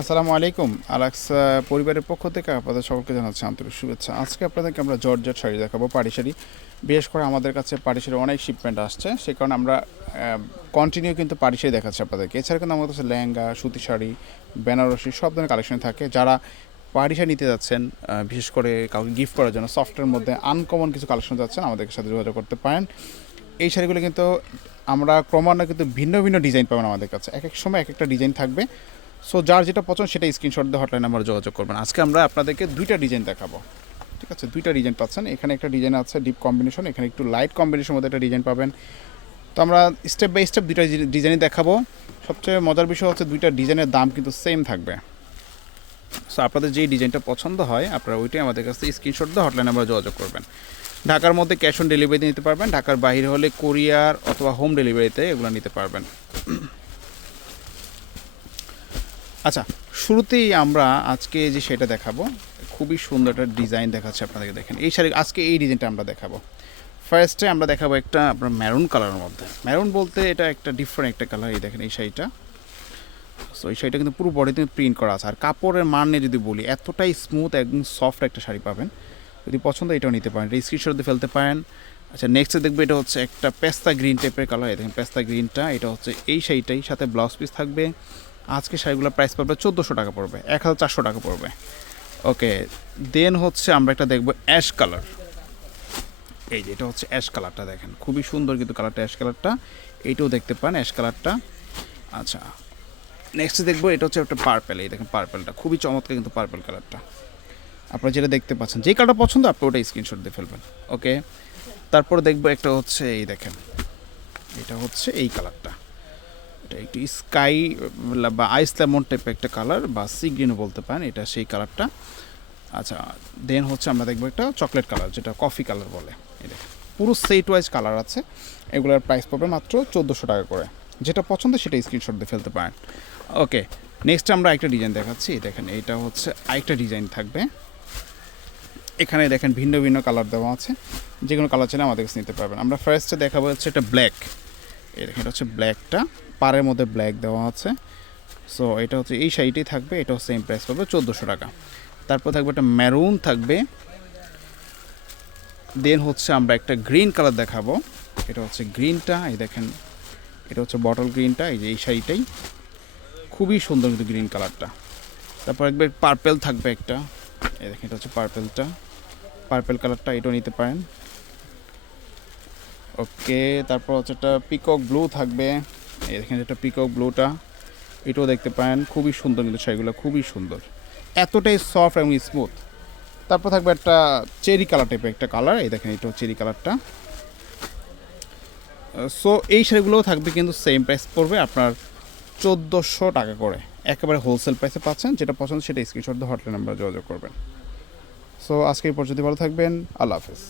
আসসালামু আলাইকুম। আলাক্স পরিবারের পক্ষ থেকে আপনাদের সকলকে জানাচ্ছি আন্তরিক শুভেচ্ছা। আজকে আপনাদেরকে আমরা জর্জেট শাড়ি দেখাবো পাটি শাড়ি বিশেষ করে আমাদের কাছে পাটি শাড়ি অনেক শিপমেন্ট আসছে, সে কারণে আমরা কন্টিনিউ কিন্তু পাটি শাড়ি দেখাচ্ছি আপনাদেরকে। এছাড়া কিন্তু আমাদের কাছে লেহেঙ্গা, সুতি শাড়ি, বেনারসি সব ধরনের কালেকশন থাকে। যারা পাটি শাড়ি নিতে যাচ্ছেন বিশেষ করে কাউকে গিফট করার জন্য সফটের মধ্যে আনকমন কিছু কালেকশন যাচ্ছেন, আমাদের সাথে যোগাযোগ করতে পারেন। এই শাড়িগুলো কিন্তু আমরা ক্রমান্বয়ে কিন্তু ভিন্ন ভিন্ন ডিজাইন পাবেন আমাদের কাছে। এক এক সময় এক একটা ডিজাইন থাকবে। সো যার যেটা পছন্দ সেটা স্ক্রিনশট দিয়ে হটলাইন নাম্বার যোগাযোগ করবেন। আজকে আমরা আপনাদেরকে দুইটা ডিজাইন দেখাবো। ঠিক আছে? দুইটা ডিজাইন পাচ্ছেন। এখানে একটা ডিজাইন আছে ডিপ কম্বিনেশন এখানে একটু লাইট কম্বিনেশন মধ্যে একটা ডিজাইন পাবেন। তো আমরা স্টেপ বাই স্টেপ দুইটা ডিজাইনই দেখাবো। সবচেয়ে মজার বিষয় হচ্ছে দুইটা ডিজাইনের দাম কিন্তু সেম থাকবে। সো আপনাদের যেই ডিজাইনটা পছন্দ হয়, আপনারা ওইটাই আমাদের কাছে স্ক্রিনশট দিয়ে হটলাইন নাম্বার যোগাযোগ করবেন। ঢাকার মধ্যে ক্যাশ অন ডেলিভারিতে নিতে পারবেন। ঢাকার বাইরে হলে কোরিয়ার অথবা হোম ডেলিভারিতে এগুলো নিতে পারবেন। আচ্ছা শুরুতেই আমরা আজকে যে সেটা দেখাবো, খুবই সুন্দর একটা ডিজাইন দেখাচ্ছে আপনাদেরকে দেখেন। এই শাড়ি, আজকে এই ডিজাইনটা আমরা দেখাবো। ফার্স্টে আমরা দেখাবো একটা আপনার ম্যারুন কালারের মধ্যে। ম্যারুন বলতে এটা একটা ডিফারেন্ট একটা কালার এই দেখেন এই শাড়িটা। সো এই শাড়িটা কিন্তু পুরো বডিতে প্রিন্ট করা আছে। আর কাপড়ের মান নিয়ে যদি বলি, এতটাই স্মুথ একদম সফট একটা শাড়ি পাবেন। যদি পছন্দ এটাও নিতে পারেন। এটা স্ক্রিনশট দিয়ে ফেলতে পারেন। আচ্ছা নেক্সটে দেখবে এটা হচ্ছে একটা পেস্তা গ্রিন টাইপের কালার এই দেখেন, পেস্তা গ্রিনটা এটা হচ্ছে এই শাড়িটাই। সাথে ব্লাউজ পিস থাকবে। আজকে শাড়িগুলোর প্রাইস পড়বে চোদ্দোশো টাকা পড়বে, এক হাজার চারশো টাকা পড়বে। ওকে দেন হচ্ছে আমরা একটা দেখব অ্যাশ কালার এই যে এটা হচ্ছে অ্যাশ কালারটা দেখেন, খুবই সুন্দর কিন্তু কালারটা অ্যাশ কালারটা এইটাও দেখতে পান অ্যাশ কালারটা আচ্ছা নেক্সট দেখব এটা হচ্ছে একটা পার্পেল এই দেখেন পার্পেলটা খুবই চমৎকার কিন্তু পার্পেল কালারটা আপনারা যেটা দেখতে পাচ্ছেন, যে কালারটা পছন্দ, আপনি ওটা স্ক্রিনশট দিয়ে ফেলবেন। ওকে তারপর দেখব একটা হচ্ছে এই দেখেন, এটা হচ্ছে এই কালারটা এটা একটু স্কাই বা আইস লেমন টাইপের একটা কালার বা সি গ্রিনও বলতে পারেন, এটা সেই কালারটা আচ্ছা দেন হচ্ছে আমরা দেখব একটা চকলেট কালার যেটা কফি কালার বলে। দেখেন, পুরো সেট ওয়াইজ কালার আছে। এগুলোর প্রাইস পড়বে মাত্র চোদ্দোশো টাকা করে। যেটা পছন্দ সেটা স্ক্রিনশট দিয়ে ফেলতে পারেন। ওকে নেক্সট আমরা একটা ডিজাইন দেখাচ্ছি। দেখেন এটা হচ্ছে আরেকটা ডিজাইন থাকবে। এখানে দেখেন ভিন্ন ভিন্ন কালার দেওয়া আছে। যে কোনো কালার চাইলে আমাদের কাছে নিতে পারবেন। আমরা ফার্স্টে দেখাবো হচ্ছে এটা ব্ল্যাক এটা হচ্ছে ব্ল্যাকটা পাড়ের মধ্যে ব্ল্যাক দেওয়া আছে। সো এটা হচ্ছে এই শাড়িটাই থাকবে, এটাও সেম প্রাইস পাবে চোদ্দোশো টাকা। তারপর থাকবে একটা ম্যারুন থাকবে। দেন হচ্ছে আমরা একটা গ্রিন কালার দেখাবো। এটা হচ্ছে গ্রিনটা এই দেখেন। এটা হচ্ছে বটল গ্রিনটা এই যে এই শাড়িটাই। খুবই সুন্দর কিন্তু গ্রিন কালারটা তারপর একবার পার্পেল থাকবে একটা। এই দেখেন, এটা হচ্ছে পার্পেলটা পার্পেল কালারটা এটাও নিতে পারেন। ওকে, তারপর হচ্ছে একটা পিকক ব্লু থাকবে। এই দেখেন এটা পিকক ব্লুটা এটাও দেখতে পারেন, খুবই সুন্দর কিন্তু শাড়িগুলো, খুবই সুন্দর। এতটাই সফট এবং স্মুথ তারপর থাকবে একটা চেরি কালার টাইপের একটা কালার এই দেখেন এটাও চেরি কালারটা সো এই শাড়িগুলোও থাকবে কিন্তু সেম প্রাইস পড়বে আপনার চোদ্দোশো টাকা করে। একেবারে হোলসেল প্রাইসে পাচ্ছেন, যেটা পছন্দ সেটা স্ক্রিনশট দিয়ে হটলাইন নাম্বার যোগাযোগ করবেন। সো আজকে এই পর্যন্ত ভালো থাকবেন, আল্লাহ হাফেজ।